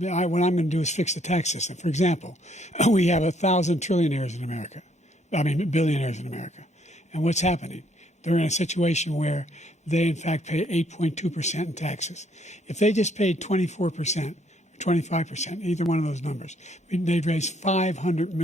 what I'm going to do is fix the tax system. For example, we have 1,000 trillionaires in America. Billionaires in America. And what's happening? They're in a situation where they, in fact, pay 8.2% in taxes. If they just paid 24%, 25%, either one of those numbers, they'd raise $500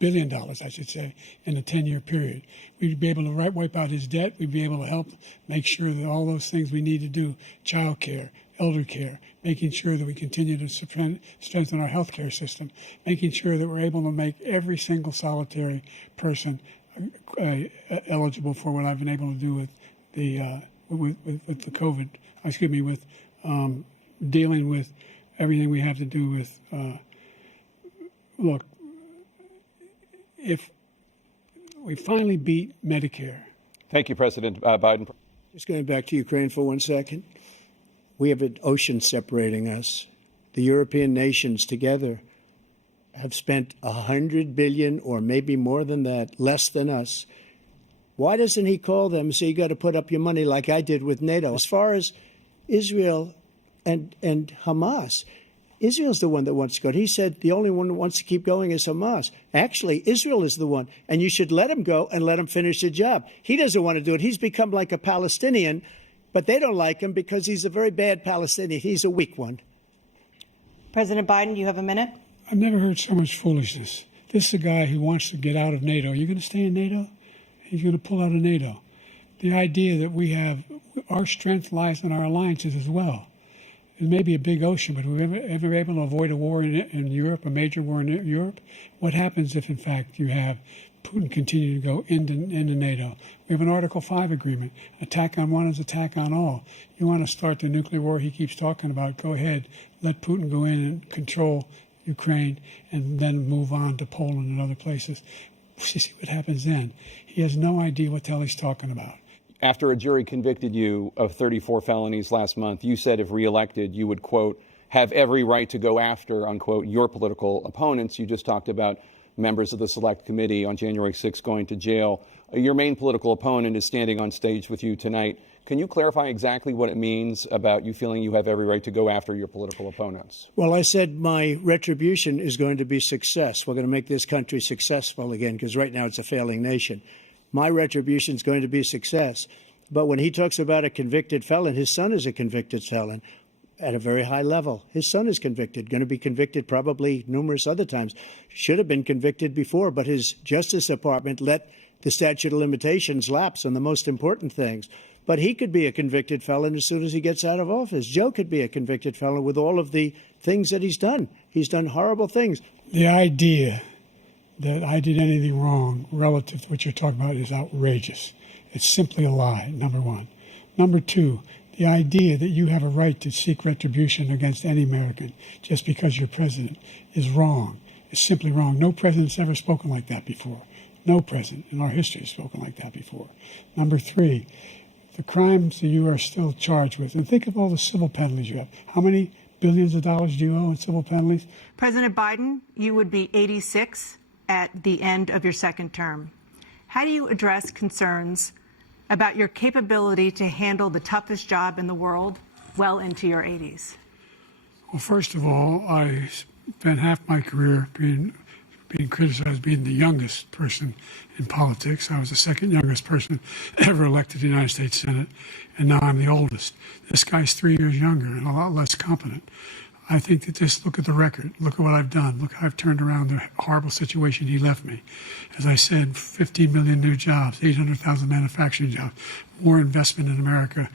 billion, I should say, in a 10-year period. We'd be able to wipe out his debt. We'd be able to help make sure that all those things we need to do, child care, elder care, making sure that we continue to strengthen our health care system, making sure that we're able to make every single solitary person eligible for what I've been able to do with the with the COVID, with dealing with everything we have to do with, look, if we finally beat Medicare. Thank you, President Biden. Just going back to Ukraine for 1 second. We have an ocean separating us. The European nations together have spent $100 billion or maybe more than that, less than us. Why doesn't he call them and say, you got to put up your money like I did with NATO? As far as Israel and Hamas, Israel's the one that wants to go. He said the only one that wants to keep going is Hamas. Actually, Israel is the one, and you should let him go and let him finish the job. He doesn't want to do it. He's become like a Palestinian, but they don't like him because he's a very bad Palestinian. He's a weak one. President Biden, you have a minute. I've never heard so much foolishness. This is a guy who wants to get out of NATO. Are you going to stay in NATO? He's going to pull out of NATO. The idea that we have, our strength lies in our alliances as well. It may be a big ocean, but we're ever able to avoid a war in Europe, a major war in Europe? What happens if, in fact, you have Putin continue to go into NATO? We have an Article 5 agreement. Attack on one is attack on all. You want to start the nuclear war he keeps talking about, go ahead. Let Putin go in and control Ukraine and then move on to Poland and other places. See what happens then. He has no idea what the hell he's talking about. After a jury convicted you of 34 felonies last month, you said if reelected, you would, quote, have every right to go after, unquote, your political opponents. You just talked about members of the Select Committee on January 6th going to jail. Your main political opponent is standing on stage with you tonight. Can you clarify exactly what it means about you feeling you have every right to go after your political opponents? Well, I said my retribution is going to be success. We're going to make this country successful again, because right now it's a failing nation. My retribution is going to be success. But when he talks about a convicted felon, his son is a convicted felon at a very high level. His son is convicted, going to be convicted probably numerous other times. Should have been convicted before, but his Justice Department let the statute of limitations lapse on the most important things. But he could be a convicted felon as soon as he gets out of office. Joe could be a convicted felon with all of the things that he's done. He's done horrible things. The idea that I did anything wrong relative to what you're talking about is outrageous. It's simply a lie, number one. Number two, the idea that you have a right to seek retribution against any American just because you're president is wrong. It's simply wrong. No president's ever spoken like that before. No president in our history has spoken like that before. Number three, the crimes that you are still charged with, and think of all the civil penalties you have. How many billions of dollars do you owe in civil penalties? President Biden, you would be 86 at the end of your second term. How do you address concerns about your capability to handle the toughest job in the world well into your 80s? Well, first of all, I spent half my career being criticized as being the youngest person in politics. I was the second youngest person ever elected to the United States Senate, and now I'm the oldest. This guy's 3 years younger and a lot less competent. I think that just look at the record. Look at what I've done. Look how I've turned around the horrible situation he left me. As I said, 15 million new jobs, 800,000 manufacturing jobs, more investment in America,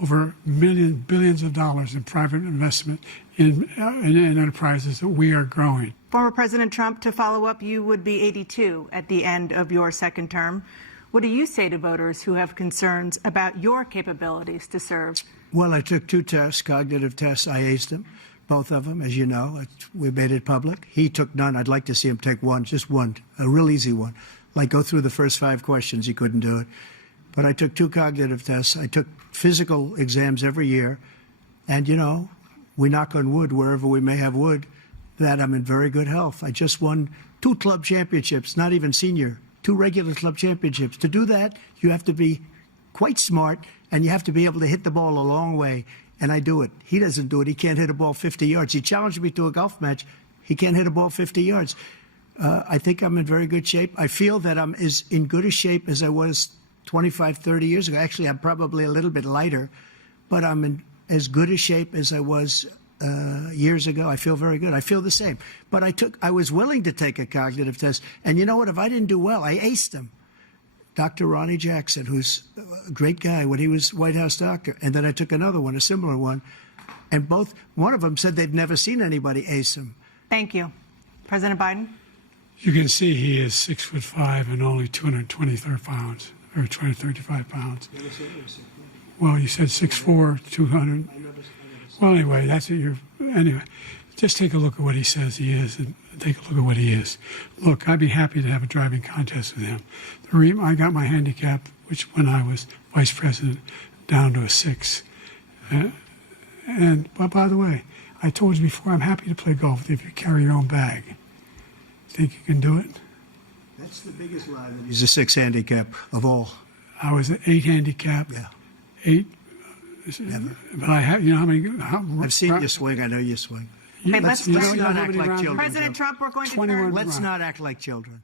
over billions of dollars in private investment in enterprises that we are growing. Former President Trump, to follow up, you would be 82 at the end of your second term. What do you say to voters who have concerns about your capabilities to serve? Well, I took 2 tests, cognitive tests. I aced them. Both of them, as you know. We made it public. He took none. I'd like to see him take one, just one, a real easy one. Like go through the first 5 questions. He couldn't do it. But I took 2 cognitive tests. I took physical exams every year. And, you know, we knock on wood wherever we may have wood, that I'm in very good health. I just won 2 club championships, not even senior, 2 regular club championships. To do that, you have to be quite smart, and you have to be able to hit the ball a long way. and I do it. He doesn't do it. He can't hit a ball 50 yards. He challenged me to a golf match. He can't hit a ball 50 yards. I think I'm in very good shape. I feel that I'm as in good a shape as I was 25, 30 years ago. Actually, I'm probably a little bit lighter, but I'm in as good a shape as I was years ago. I feel very good. I feel the same. But I was willing to take a cognitive test. And you know what? If I didn't do well, I aced them. Dr. Ronnie Jackson, who's a great guy when he was White House doctor. And then I took another one, a similar one. And one of them said they've never seen anybody ace him. Thank you. President Biden? You can see he is 6'5" and only 223 pounds, or 235 pounds. Well, you said 6'4", 200. Well, anyway, that's what you're. Anyway, just take a look at what he says he is, and take a look at what he is. Look, I'd be happy to have a driving contest with him. I got my handicap, which when I was vice president, down to a 6. But by the way, I told you before, I'm happy to play golf if you carry your own bag. Think you can do it? That's the biggest lie. He's a 6 handicap of all. I was an 8 handicap. Yeah. 8. Never. But I have, you know how many? I've seen you swing. I know you swing. Hey, let's not act like rounds- children. President Trump, we're going to 21 turn. Let's not act like children.